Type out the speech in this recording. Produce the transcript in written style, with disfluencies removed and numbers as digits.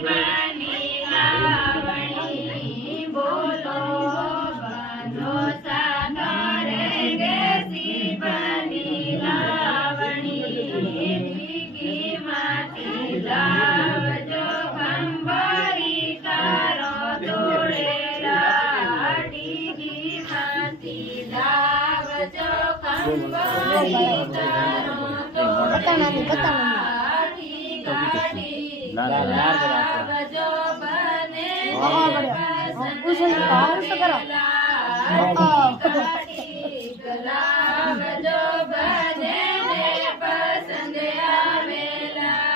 માની લાવણી બોલો બાંધો સાગરે દેશી માની લાવણી ઢીકી માંથી લાવજો કંબરી તારો તોડેલા ઢીકી માંથી લાવજો કંબરી તારો લાવજો બને લાવજો બને પસંદ આવેલા